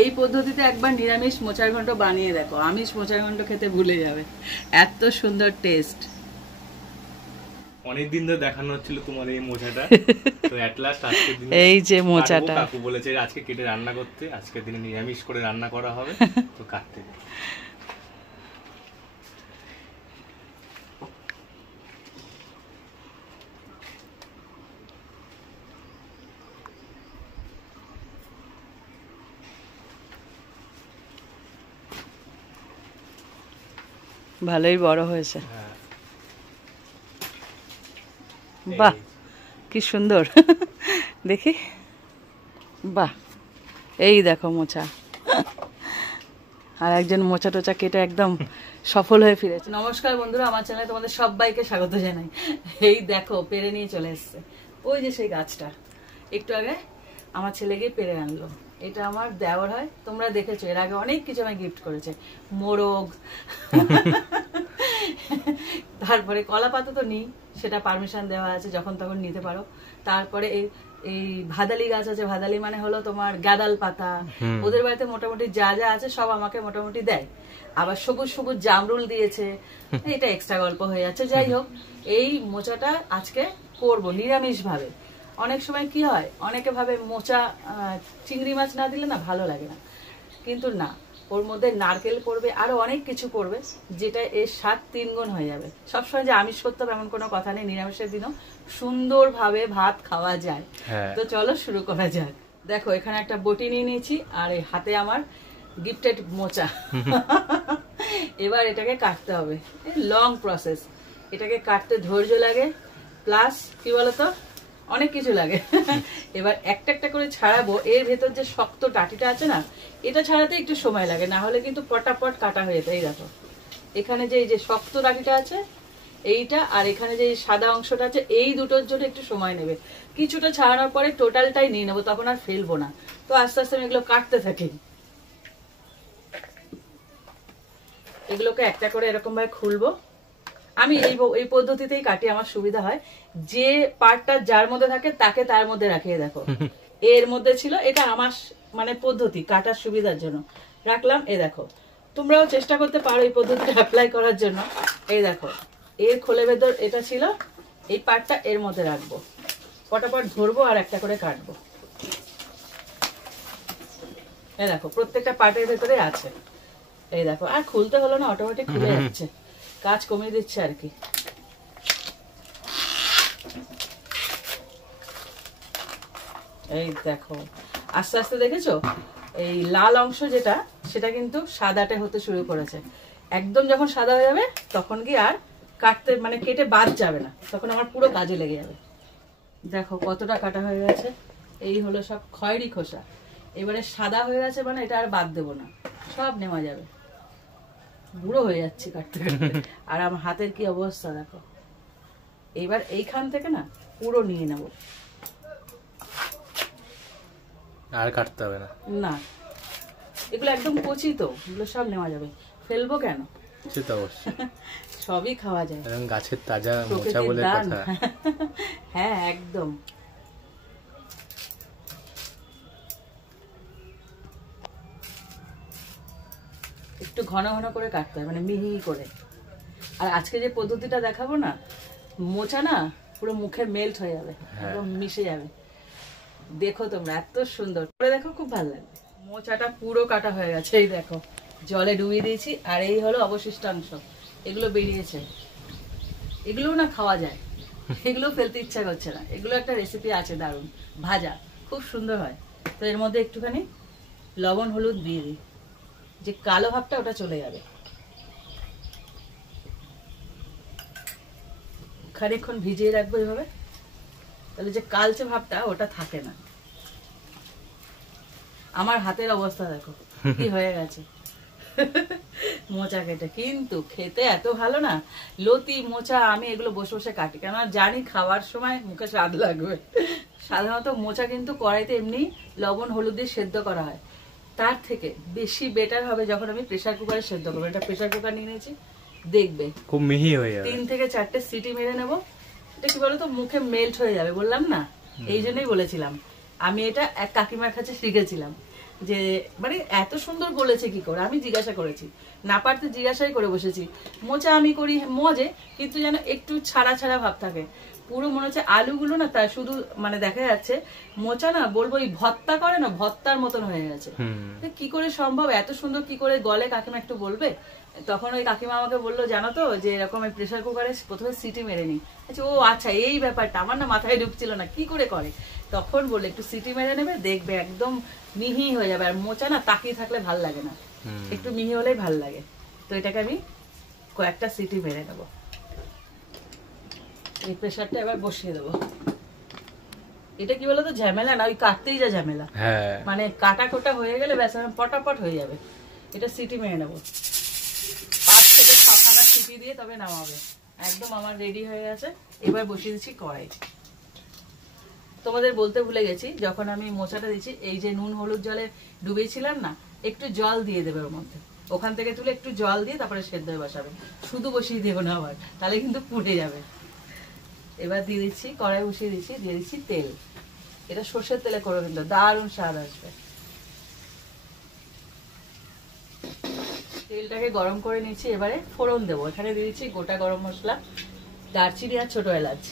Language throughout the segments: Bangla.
এই পদ্ধতিতে একবার নিরামিষ মোচার ঘন্ট বানিয়ে দেখো, আমিষ মোচার ঘন্ট খেতে ভুলে যাবে, এত সুন্দর টেস্ট। অনেকদিন ধরে দেখানো হচ্ছিল তোমার এই মোচাটা, তো এট লাস্ট আজকের দিনে এই যে মোচাটা কাকু বলেছে আজকে কেটে রান্না করতে, আজকের দিনে নিরামিষ করে রান্না করা হবে, তো কাটতে ভালোই বড় হয়েছে। বাহ কি সুন্দর দেখি, বাহ এই দেখো মোচা, আর একজন মোচা টোচা কেটে একদম সফল হয়ে ফিরেছে। নমস্কার বন্ধুরা, আমার চ্যানেলে তোমাদের সবাইকে স্বাগত জানাই। এই দেখো পেরে নিয়ে চলে এসছে, ওই যে সেই গাছটা একটু আগে আমার ছেলে গিয়ে পেরে আনলো। এটা আমার দেওর হয়, তোমরা দেখেছো এর আগে অনেক কিছু আমায় গিফট করেছে, মোরগ তারপরে কলা পাতা তো নেই, সেটা পারমিশন দেওয়া আছে, যখন তখন নিতে পারো। তারপরে এই ভাদালি গাছ আছে, ভাদালি মানে হলো তোমার গাদাল পাতা, ওদের বাড়িতে মোটামুটি যা যা আছে সব আমাকে মোটামুটি দেয়। আবার সবুজ সবুজ জামরুল দিয়েছে, এটা এক্সট্রা গল্প হয়ে যাচ্ছে। যাই হোক, এই মোচাটা আজকে করবো নিরামিষ ভাবে। অনেক সময় কি হয়, অনেকে ভাবে মোচা চিংড়ি মাছ না দিলে না ভালো লাগে না, কিন্তু না, ওর মধ্যে নারকেল পড়বে, আরো অনেক কিছু পড়বে, যেটা এর স্বাদ 3 গুণ হয়ে যাবে। সবসময় যে আমিষ করতে হবে এমন কোনো কথা নেই, নিরামিষের দিনও সুন্দরভাবে ভাত খাওয়া যায়। তো চলো শুরু করা যাক। দেখো এখানে একটা বটি নিয়ে নিয়েছি, আর এই হাতে আমার গিফটেড মোচা। এবার এটাকে কাটতে হবে, লং প্রসেস, এটাকে কাটতে ধৈর্য লাগে, প্লাস কি বলতো অনেক কিছু লাগে। এবার একটা একটা করে ছাড়াবো, এর ভেতর যে শক্ত টাটিটা আছে না, এটা ছাড়াতে একটু সময় লাগে, না হলে কিন্তু পটাপট কাটা হয়ে যেত। এই দেখো এখানে যে এই যে শক্ত টাটিটা আছে এইটা, আর এখানে যে সাদা অংশটা আছে, এই দুটোর জন্য একটু সময় নেবে। কিছুটা ছাড়ানোর পরে টোটালটাই নিয়ে নেবো, তখন আর ফেলবো না। তো আস্তে আস্তে আমি এগুলো কাটতে থাকি। এগুলোকে একটা করে এরকম ভাবে খুলবো। আমি এই পদ্ধতিতেই কাটি, আমার সুবিধা হয়। যে পার্টটা যার মধ্যে থাকে তাকে তার মধ্যে রাখিয়ে দেখো, এর মধ্যে ছিল, এটা আমার মানে পদ্ধতি কাটার সুবিধার জন্য রাখলাম। এই দেখো তোমরাও চেষ্টা করতে পারো এই পদ্ধতিটা অ্যাপ্লাই করার জন্য। এই দেখো এর খোলে ভেতর এটা ছিল, এই পার্টটা এর মধ্যে রাখবো, পটাপট ধরবো আর একটা করে কাটবো। এই দেখো প্রত্যেকটা পার্টের ভেতরে আছে। এই দেখো আর খুলতে হলো না, অটোমেটিক খুলে যাচ্ছে, কাজ কমিয়ে দিচ্ছে আর কি। এই দেখো আস্তে আস্তে দেখেছো এই লাল অংশ যেটা, সেটা কিন্তু সাদাটে হতে শুরু করেছে। একদম যখন সাদা হয়ে যাবে তখন কি আর কাটতে মানে কেটে বাদ যাবে না, তখন আমার পুরো কাজে লেগে যাবে। দেখো কতটা কাটা হয়ে গেছে, এই হলো সব খয়েরি খোসা। এবারে সাদা হয়ে গেছে মানে এটা আর বাদ দেবো না, সব নেওয়া যাবে। বুড়ো হয়ে যাচ্ছে কাটতে কাটতে, আর আমার হাতের কি অবস্থা দেখো। এইবার এইখান থেকে না পুরো নিয়ে নেব, আর কাটতে হবে না। না এগুলো একদম কচি, তো এগুলো সব নেওয়া যাবে, ফেলবো কেন, সেটা অবশ্যই সবই খাওয়া যায়, গাছের তাজা মোচা বলে কথা। হ্যাঁ একদম। একটু ঘন ঘন করে কাটতে হয়, মানে মিহি করে। আর আজকে যে পদ্ধতিটা দেখাবো না, মোচা না পুরো মুখে মেল্ট হয়ে যাবে, একদম মিশে যাবে। দেখো তোমরা এত সুন্দর করে দেখো, খুব ভালো লাগবে। মোচাটা পুরো কাটা হয়ে গেছে, এই দেখো জলে ডুবিয়ে দিয়েছি, আর এই হলো অবশিষ্টাংশ, এগুলো বেরিয়েছে। এগুলো না খাওয়া যায়, এগুলো ফেলতে ইচ্ছা করছে না। এগুলো একটা রেসিপি আছে দারুণ, ভাজা খুব সুন্দর হয়। তো এর মধ্যে একটুখানি লবণ হলুদ দিয়ে দিই, যে কালো ভাবটা ওটা চলে যাবে। খানিকক্ষণ ভিজিয়ে রাখবো এইভাবে, তাহলে যে কালচে ভাবটা ওটা থাকে না। আমার হাতের অবস্থা দেখো কি হয়ে গেছে মোচা কেটে, কিন্তু খেতে এত ভালো না, লতি মোচা আমি এগুলো বসে বসে কাটি, কেন জানি খাওয়ার সময় মুখে স্বাদ লাগবে। সাধারণত মোচা কিন্তু কড়াইতে এমনি লবণ হলুদ দিয়ে সেদ্ধ করা হয়, তার থেকে বেশি বেটার হবে যখন আমি প্রেসার কুকারে সেদ্ধ করবো। এটা প্রেসার কুকার নিয়ে নিয়েছি, দেখবে খুব মিহি হয়ে যাবে, 3 থেকে 4টে সিটি মেরে নেবো। এটা কি বলতো মুখে মেল্ট হয়ে যাবে, বললাম না, এই জন্যই বলেছিলাম। আমি এটা এক কাকিমার কাছে শিখেছিলাম, যে মানে এত সুন্দর গলেছে কি করে, আমি জিজ্ঞাসা করেছি, না পারতে জিজ্ঞাসাই করে বসেছি। মোচা আমি করি মজে, কিন্তু যেন একটু ছাড়া ছাড়া ভাব থাকে, পুরো মনে হচ্ছে আলুগুলো না তার শুধু মানে দেখা যাচ্ছে মোচা না বলবো এই ভর্তা করে না ভর্তার মতন হয়ে গেছে। কি করে সম্ভব, এত সুন্দর কি করে গলে, কাকিমা একটু বলবে? তখন ওই কাকিমা আমাকে বললো জানো তো যে এরকম প্রেসার কুকারে প্রথমে সিটি মেরে নি। আচ্ছা ও আচ্ছা এই ব্যাপারটা আমার না মাথায় ঢুকছিল না কি করে করে। তখন বললে একটু সিটি মেরে নেবে, দেখবে একদম মিহি হয়ে যাবে। আর মোচা না তাকিয়ে থাকলে ভাল লাগে না, একটু মিহি হলেই ভাল লাগে। তো এটাকে আমি কয়েকটা সিটি মেরে নেবো। এই প্রেসারটা এবার বসিয়ে দেবো। এটা কি বলতো ঝামেলা না, ওই কাটতেই যা ঝামেলা, মানে কাটা কোটা হয়ে গেলে ব্যাস পটাপট হয়ে যাবে। এটা সিটি মেরে নেবো, 5 থেকে 6খানা সিটি দিয়ে তবে নামাবে। একদম আমার রেডি হয়ে গেছে। এবার বসিয়ে দিচ্ছি কড়াই। তোমাদের বলতে ভুলে গেছি, যখন আমি মোচাটা দিচ্ছি এই যে নুন হলুদ জলে ডুবেছিলাম না, একটু জল দিয়ে দেবে ওর মধ্যে, ওখান থেকে তুলে একটু জল দিয়ে তারপরে সেদ্ধ বসাবে, শুধু বসিয়ে দেবো না আবার, তাহলে কিন্তু পুড়ে যাবে। এবার দিয়ে দিচ্ছি, কড়াই বসিয়ে দিচ্ছি, দিয়ে দিচ্ছি তেল। এটা সর্ষের তেলে করো কিন্তু দারুণ স্বাদ আসবে। তেলটাকে গরম করে নিচ্ছি, এবারে ফোড়ন দেবো। এখানে দিয়ে দিচ্ছি গোটা গরম মশলা, দারচিনি আর ছোট এলাচ,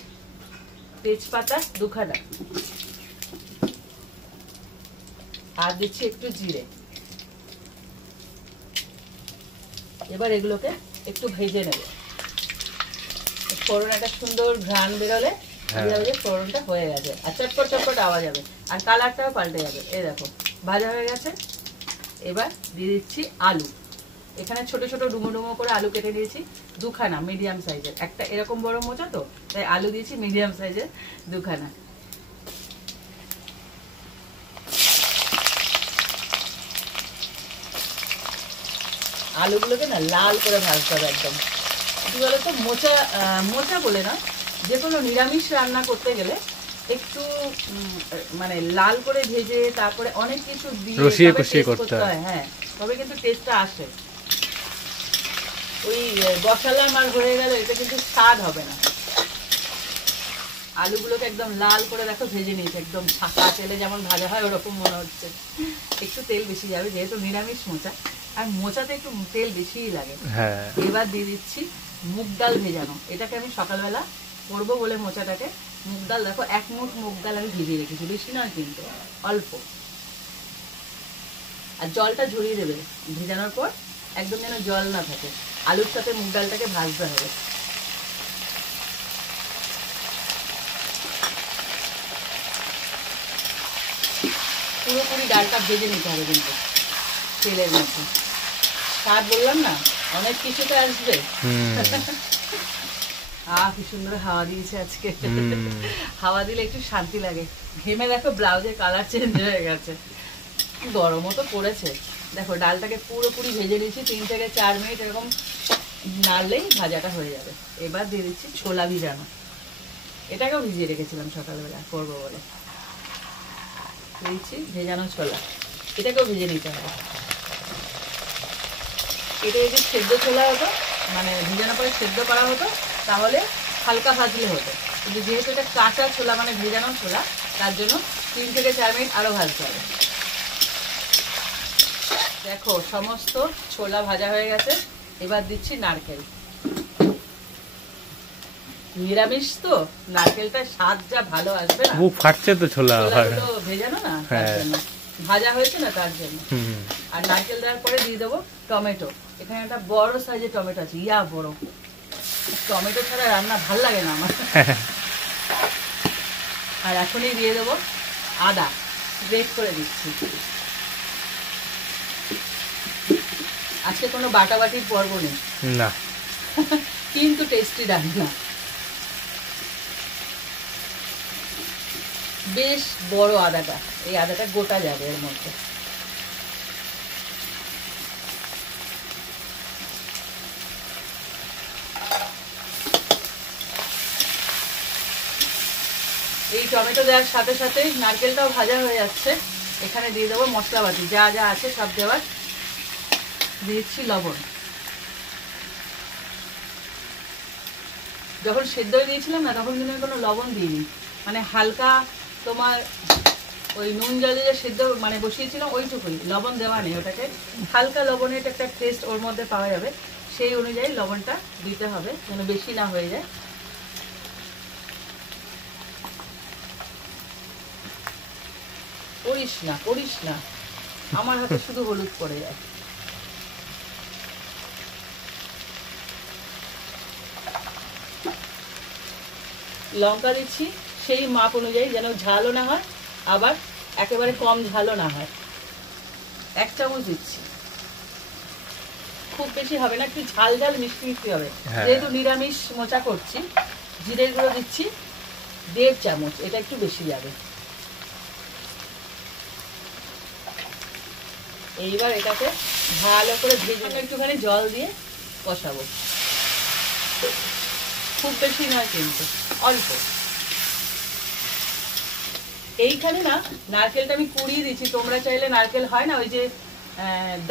তেজপাতা 2খানা, আর দিচ্ছি একটু জিরে। এবার এগুলোকে একটু ভেজে নেব। ফোড়ন একটা সুন্দর ঘ্রাণ বেরোলে ফোড়নটা হয়ে গেছে, আর চটপট চটপট আওয়াজ যাবে, আর কালারটাও পাল্টে যাবে। এই দেখো ভাজা হয়ে গেছে। এবার দিয়ে দিচ্ছি আলু। এখানে ছোট ছোট ডুমো ডুমো করে আলু কেটে দিয়েছি 2খানা মিডিয়াম সাইজের, একটা এরকম বড় মোচা তো তাই আলু দিয়েছি মিডিয়াম সাইজের 2খানা। আলুগুলোকে না লাল করে ভাজতে হবে একদম। কি বলতো মোচা মোচা বলে না, যে কোনো নিরামিষ রান্না করতে গেলে একটু মানে লাল করে ভেজে তারপরে অনেক কিছু দিয়ে করতে হয়। হ্যাঁ, তবে কিন্তু টেস্টটা আসে। ওই মশলা মার হয়ে গেল এটা কিন্তু স্বাদ হবে না। আলুগুলোকে একদম লাল করে দেখো ভেজে নিয়েছে, একদম ছাকা তেলে যেমন ভাজা হয় ওরকম মনে হচ্ছে। একটু তেল বেশি যাবে যেহেতু নিরামিষ মোচা, আর মোচাতে একটু তেল বেশিই লাগে। এবার দিয়ে দিচ্ছি মুগ ডাল ভেজানো। এটাকে আমি সকালবেলা করবো বলে মোচাটাকে মুগ ডাল, দেখো 1 মুঠ মুগ ডাল আমি ভিজিয়ে রেখেছি, বেশি নয় কিন্তু অল্প। আর জলটা ঝরিয়ে দেবে ভেজানোর পর, একদম যেন জল না থাকে। আলুর সাথে মুগ ডালটাকে ভাজতে হবে। পুরোপুরি ডালটা ভেজে নিতে হবে কিন্তু তেলের মধ্যে। স্বাদ বললাম না অনেক কিছুতে আসবে। কি সুন্দর হাওয়া দিয়েছে আজকে। হাওয়া দিলে একটু শান্তি লাগে। ঘেমে দেখো ব্লাউজের কালার চেঞ্জ হয়ে গেছে, গরমও তো পড়েছে। দেখো ডালটাকে পুরোপুরি ভেজে নিয়েছি, 3 থেকে 4 মিনিট এরকম নাড়লেই ভাজাটা হয়ে যাবে। এবার দিয়ে দিচ্ছি ছোলা ভিজানো। এটাকেও ভিজিয়ে রেখেছিলাম সকালবেলা করবো বলে। দিচ্ছি ভেজানো ছোলা, এটাকেও ভেজে নিতে হবে। এটা যদি সেদ্ধ ছোলা হতো, মানে ভেজানোর পরে সেদ্ধ করা হতো, তাহলে হালকা ভাজলে হতো। কিন্তু যেহেতু এটা কাঁচা ছোলা মানে ভেজানো ছোলা, তার জন্য 3 থেকে 4 মিনিট আরো ভাজতে হবে। দেখো সমস্ত ছোলা ভাজা হয়ে গেছে। এবার দিচ্ছি নারকেল। নিরামিষ তো নারকেলটা স্বাদ যা ভালো আসবে না। মুখ ফাটছে তো ছোলা ভেজানো না, ভাজা হয়েছে না তার জন্য। আর নারকেল দেওয়ার পরে দিয়ে দেবো টমেটো। এখানে একটা বড় সাইজের টমেটো আছে, ইয়া বড়। টমেটো ছাড়া রান্না ভাল লাগে না আমার। আর এখনই দিয়ে দেবো আদা, গ্রেট করে দিচ্ছি। আজকে কোনো বাটাবাটির পর্ব নেই না, কিন্তু টেস্টি রান্না। বেশ বড় আদাটা, এই আদাটা গোটা যাবে এর মধ্যে। এই টমেটো দেওয়ার সাথে সাথে নারকেলটাও ভাজা হয়ে যাচ্ছে। এখানে দিয়ে দেবো মশলাপাতি যা যা আছে সব দেওয়ার। দিচ্ছি লবণ। যখন সেদ্ধ দিয়েছিলাম না তখন কিন্তু আমি কোনো লবণ দিইনি, মানে হালকা তোমার ওই নুন জলে যে সিদ্ধ মানে বসিয়েছিলাম ওইটুকুই, লবণ দেওয়া নেই ওটাকে, হালকা লবণের একটা টেস্ট ওর মধ্যে পাওয়া যাবে, সেই অনুযায়ী লবণটা দিতে হবে যেন বেশি না হয়ে যায়। করিস না, আমার হাতে শুধু হলুদ পড়ে যায়। লঙ্কা দিচ্ছি সেই মাপ অনুযায়ী, যেন ঝালও না হয় আবার একেবারে কম ঝালও না হয়। 1 চামচ দিচ্ছি, খুব বেশি হবে না, একটু ঝাল ঝাল মিষ্টি মিষ্টি হবে। যেহেতু নিরামিষ মোচা করছি, জিরের গুঁড়ো দিচ্ছি 1.5 চামচ, এটা একটু বেশি যাবে। এইবার এটাকে ভালো করে ভেজে একটুখানি জল দিয়ে কষাবো, খুব বেশি নয় কিন্তু অল্প। এইখানে না নারকেলটা আমি কুড়িয়ে দিচ্ছি, তোমরা চাইলে নারকেল হয় না ওই যে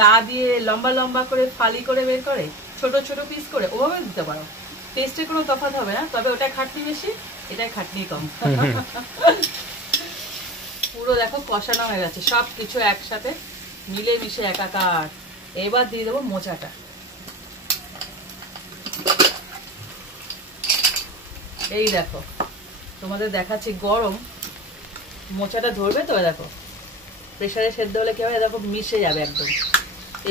দা দিয়ে লম্বা লম্বা করে ফালি করে বের করে ছোট ছোট পিস করে, ওভাবে দিতে পারো, টেস্টে কোনো তফাৎ হবে না, তবে ওটা খাটনি বেশি, এটাই খাটনি কম। পুরো দেখো কষানো হয়ে গেছে, সব কিছু একসাথে মিলে মিশে একাকার। এবার দিয়ে দেবো মোচাটা। এই দেখো তোমাদের দেখাচ্ছি, গরম মোচাটা ধরবে তো, দেখো প্রেসারে সেদ্ধ হলে কি হবে, দেখো মিশে যাবে একদম।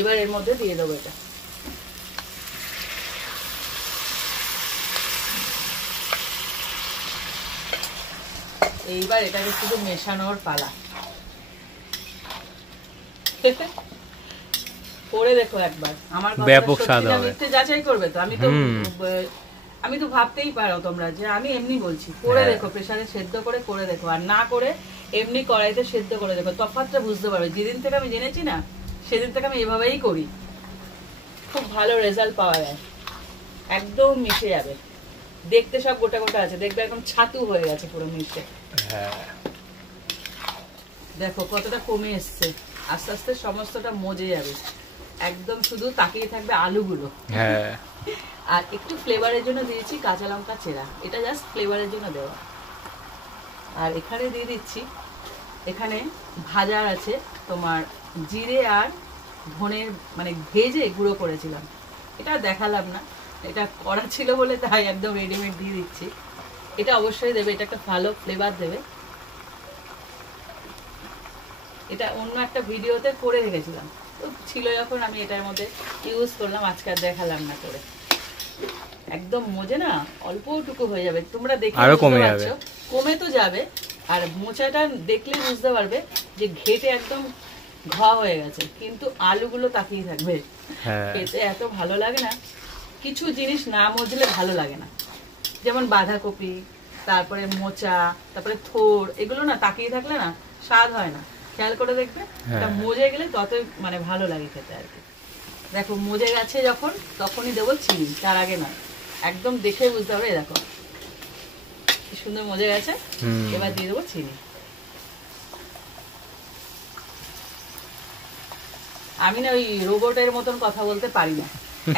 এবার এর মধ্যে দিয়ে দেবো এটা। এইবার এটাকে শুধু মেশানোর পালা। করে দেখো একবার, আমার ব্যাপক স্বাদ হবে, যাচাই করবে তো। আমি তো ভাবতেই পারো তোমরা যে আমি এমনি বলছি, করে দেখো, প্রেসারে সেদ্ধ করে দেখো, আর না করে এমনি কড়াইতে সেদ্ধ করে দেখো, তফাৎটা বুঝতে পারবে। যেদিন থেকে আমি জেনেছি না, সেদিন থেকে আমি এভাবেই করি, খুব ভালো রেজাল্ট পাওয়া যায়, একদম মিশে যাবে। দেখতে সব গোটা গোটা আছে, দেখবে একদম ছাতু হয়ে গেছে পুরো মিশে। দেখো কতটা কমে এসছে, আস্তে আস্তে সমস্তটা মজে যাবে, একদম শুধু তাকিয়ে থাকবে আলুগুলো। আর একটু ফ্লেভারের জন্য দিয়েছি কাঁচা লঙ্কা চেরা, এটা জাস্ট ফ্লেভারের জন্য দেওয়া। আর এখানে দিয়ে দিচ্ছি, এখানে ভাজার আছে তোমার জিরে আর ধনের মানে ভেজে গুঁড়ো করেছিলাম, এটা দেখালাম না, এটা করা ছিল বলে তাই একদম রেডিমেড দিয়ে দিচ্ছি। এটা অবশ্যই দেবে, এটা একটা ভালো ফ্লেভার দেবে। এটা অন্য একটা ভিডিওতে করে রেখেছিলাম, তো ছিল যখন আমি এটার মধ্যে ইউজ করলাম, আজকে আর দেখালাম না করে। একদম মজে না, অল্পটুকু হয়ে যাবে, তোমরা দেখে আরো কমে যাবে, কমে তো যাবে। আর মোচাটা দেখলে বুঝতে পারবে যে ঘেটে একদম ঘা হয়ে গেছে, কিন্তু আলুগুলো তাকিয়ে থাকবে। খেতে এত ভালো লাগে না, কিছু জিনিস না মজলে ভালো লাগে না, যেমন বাঁধাকপি, তারপরে মোচা, তারপরে থোড়, এগুলো না তাকিয়ে থাকলে না স্বাদ হয় না। খেয়াল করে দেখবে, এটা মজে গেলে ততই মানে ভালো লাগে খেতে আর কি। দেখো মজে গেছে যখন, তখনই দেবো চিনি, তার আগে নয়, একদম দেখে বুঝতে হবে। দেখো কি সুন্দর মজে গেছে, এবার দিয়ে দেবো চিনি। আমি না ওই রোবটের মতন কথা বলতে পারি না,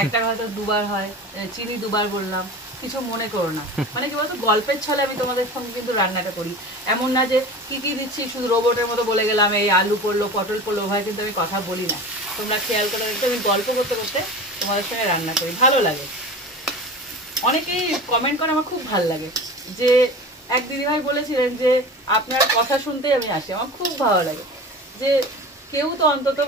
একটা হয়তো দুবার হয়, চিনি দুবার বললাম, কিছু মনে করো না। মানে কি বলতো, গল্পের ছলে আমি তোমাদের সঙ্গে কিন্তু রান্নাটা করি, এমন না যে কি কি দিচ্ছি শুধু রোবটের মতো বলে গেলাম, এই আলু পড়লো পটল পড়লো, ভাই কিন্তু আমি কথা বলি না। তোমরা খেয়াল করে দেখতে, আমি গল্প করতে করতে তোমাদের সঙ্গে রান্না করি, ভালো লাগে। অনেকেই কমেন্ট করে, আমার খুব ভালো লাগে। যে এক দিদিভাই বলেছিলেন যে আপনার কথা শুনতেই আমি আসি, আমার খুব ভালো লাগে যে কেউ তো অন্তত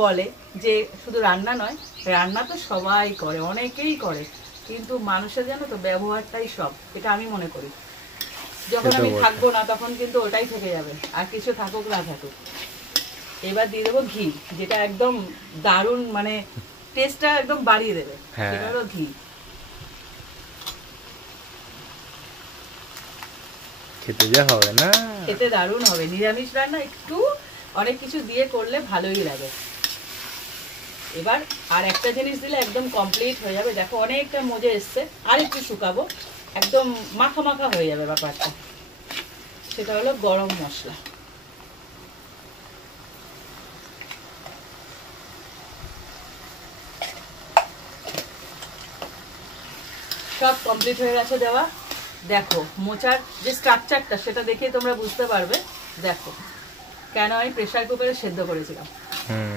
বলে যে শুধু রান্না নয়, রান্না তো সবাই করে, অনেকেই করে, কিন্তু মানুষের জানো তো ব্যবহারটাই সব, এটা আমি মনে করি। যখন আমি থাকবো না তখন কিন্তু ওটাই থেকে যাবে, আর কিছু থাকুক না থাকুক। এবার দিয়ে দেবো ঘি, যেটা একদম দারুণ মানে টেস্টটা একদম বাড়িয়ে দেবে, সেটা হলো ঘি। খেতে যা হবে না, খেতে দারুণ হবে। নিরামিষ রান্না একটু অনেক কিছু দিয়ে করলে ভালোই লাগে। এবার আর একটা জিনিস দিলে একদম কমপ্লিট হয়ে যাবে। দেখো অনেকটা মজে এসছে, আর একটু শুকাবো, একদম মাখা মাখা হয়ে যাবে ব্যাপারটা। সেটা হলো গরম মশলা। সব কমপ্লিট হয়ে গেছে দেওয়া। দেখো মোচার যে স্ট্রাকচারটা, সেটা দেখে তোমরা বুঝতে পারবে। দেখো কেন আমি প্রেসার কুকারে সেদ্ধ করেছিলাম।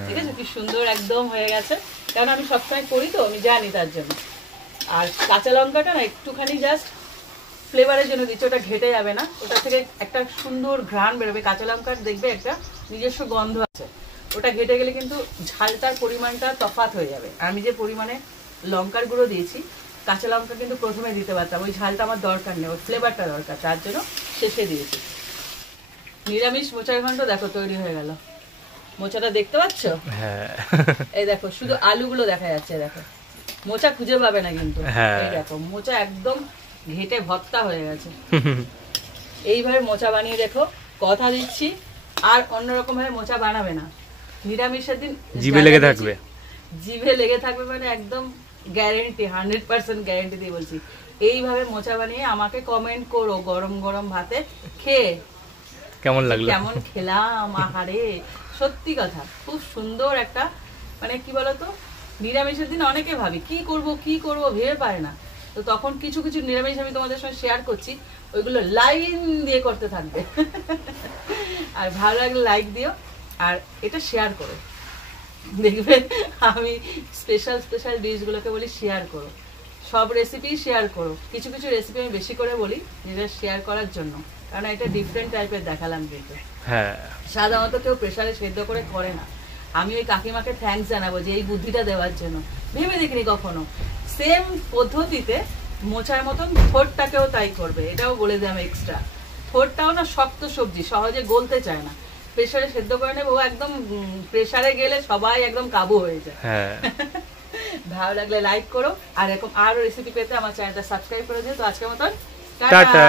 ঠিক আছে, কি সুন্দর একদম হয়ে গেছে, কারণ আমি সবসময় করি তো, আমি জানি তার জন্য। আর কাঁচা লঙ্কাটা না একটুখানি জাস্ট ফ্লেভারের জন্য দিচ্ছি, ওটা ঘেটে যাবে না, ওটা থেকে একটা সুন্দর ঘ্রাণ বেরোবে। কাঁচা লঙ্কার দেখবে একটা নিজস্ব গন্ধ আছে, ওটা ঘেটে গেলে কিন্তু ঝালটার পরিমাণটা তফাৎ হয়ে যাবে। আমি যে পরিমাণে লঙ্কার গুঁড়ো দিয়েছি, কাঁচা লঙ্কা কিন্তু প্রথমে দিতে পারতাম, ওই ঝালটা আমার দরকার নেই, ওই ফ্লেভারটা দরকার, তার জন্য শেষে দিয়েছি। নিরামিষ মোচার ঘন্ট দেখো তৈরি হয়ে গেল। মোচাটা দেখতে পাচ্ছ? হ্যাঁ, এই দেখো শুধু আলুগুলো দেখা যাচ্ছে, দেখো মোচা খুঁজে পাবে না কিন্তু। এই দেখো মোচা একদম ঘেটে ভর্তা হয়ে গেছে। এইভাবে মোচা বানিয়ে দেখো, কথা দিচ্ছি আর অন্যরকম ভাবে মোচা বানাবে না। নিরামিষের দিন জিভে লেগে থাকবে, জিভে লেগে থাকবে, মানে একদম গ্যারেন্টি, 100% গ্যারেন্টি দিয়ে বলছি। এইভাবে মোচা বানিয়ে আমাকে কমেন্ট করো, গরম গরম ভাতে খেয়ে কেমন লাগলো, কেমন খেলাম। আহারে সত্যি কথা, খুব সুন্দর একটা, মানে কি বলতো, নিরামিষের দিন অনেকে ভাবি কি করব ভেবে পায় না, তো তখন কিছু কিছু নিরামিষ আমি তোমাদের সঙ্গে শেয়ার করছি, ওইগুলো লাইন দিয়ে করতে থাকবে। আর ভালো লাগলে লাইক দিও, আর এটা শেয়ার করো, দেখবে আমি স্পেশাল স্পেশাল ডিশগুলোকে বলি শেয়ার করো, সব রেসিপি শেয়ার করো। কিছু কিছু রেসিপি আমি বেশি করে বলি যেটা শেয়ার করার জন্য, কারণ এটা ডিফারেন্ট টাইপের দেখালাম। কিন্তু সাধারণত কেউ প্রেসারে সেদ্ধ করে করে না। আমি ওই কাকিমাকে থ্যাঙ্কস জানাবো যে এই বুদ্ধিটা দেওয়ার জন্য, ভেবে দেখিনি কখনো। সেম পদ্ধতিতে মোচার মতন থোড়টাকেও তাই করবে, এটাও বলে দিলাম এক্সট্রা। থোড়টাও না শক্ত সবজি, সহজে গলতে চায় না, প্রেসারে সেদ্ধ করে নেবে, ও একদম প্রেসারে গেলে সবাই একদম কাবু হয়ে যায়। ভালো লাগলে লাইক করো, আর এরকম আরো রেসিপি পেতে আমার চ্যানেলটা সাবস্ক্রাইব করে দিও। তো আজকের মতন টাটা।